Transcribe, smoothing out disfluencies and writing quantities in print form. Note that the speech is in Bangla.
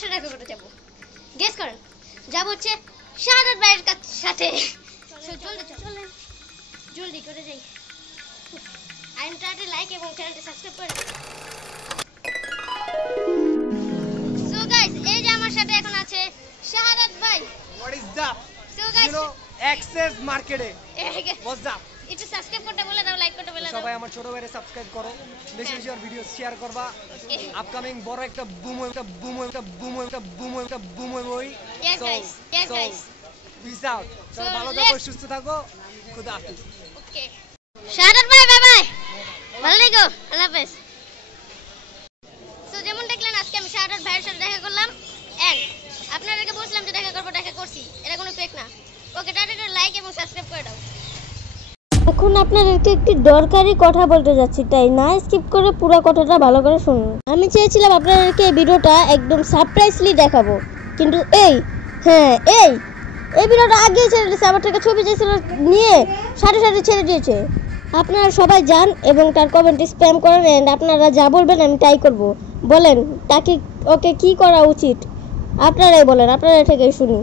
সাথে দেখা করতে যাব? গেস করেন। যাব হচ্ছে শাহাদাত ভাইয়ের সাথে। চলেন জলদি করে যাই। আইনটাতে লাইক এবং চ্যানেলটি সাবস্ক্রাইব করে দিন। সো গাইস, এই যে আমার সাথে এখন আছে শাহাদাত ভাই। What is up? So guys, You know, access market A what's up? একটু সাবস্ক্রাইব করতে বলে দাও, লাইক করতে বলে দাও। সবাই আমার ছোট ভাইরে সাবস্ক্রাইব করো, বেশি বেশি আর ভিডিও শেয়ার করবা। আপকামিং বড় একটা বুম হই। Yes guys, yes guys. Peace out. সবাই ভালো থাকো, সুস্থ থাকো। খুদা হাফেজ। ওকে শাহাদাত ভাই, বাই বাই। ভালো থেকো, আল্লাহ হাফেজ। সো যেমন দেখলেন, আজকে আমি শাহাদাত ভাইয়ের সাথে দেখা করলাম এন্ড আপনাদেরকে বলছিলাম যে দেখা করবো, দেখা করছি, এটা কোনো ফেক না। ওকে, টাটা, লাইক এবং সাবস্ক্রাইব করে দাও। এখন আপনাদেরকে একটি দরকারি কথা বলতে যাচ্ছি, তাই না স্কিপ করে পুরো কথাটা ভালো করে শুনুন। আমি চেয়েছিলাম আপনাদেরকে এই ভিডিওটা একদম সারপ্রাইজলি দেখাবো, কিন্তু এই ভিডিওটা আগেই ছেড়ে দিয়েছে। আমার থেকে ছবি চেয়েছিল নিয়ে সাথে সাথে ছেড়ে দিয়েছে। আপনারা সবাই যান এবং তার কমেন্টে স্প্যাম করেন এন্ড আপনারা যা বলবেন আমি তাই করব। বলেন ওকে কি করা উচিত, আপনারাই বলেন, আপনারা থেকেই শুনি।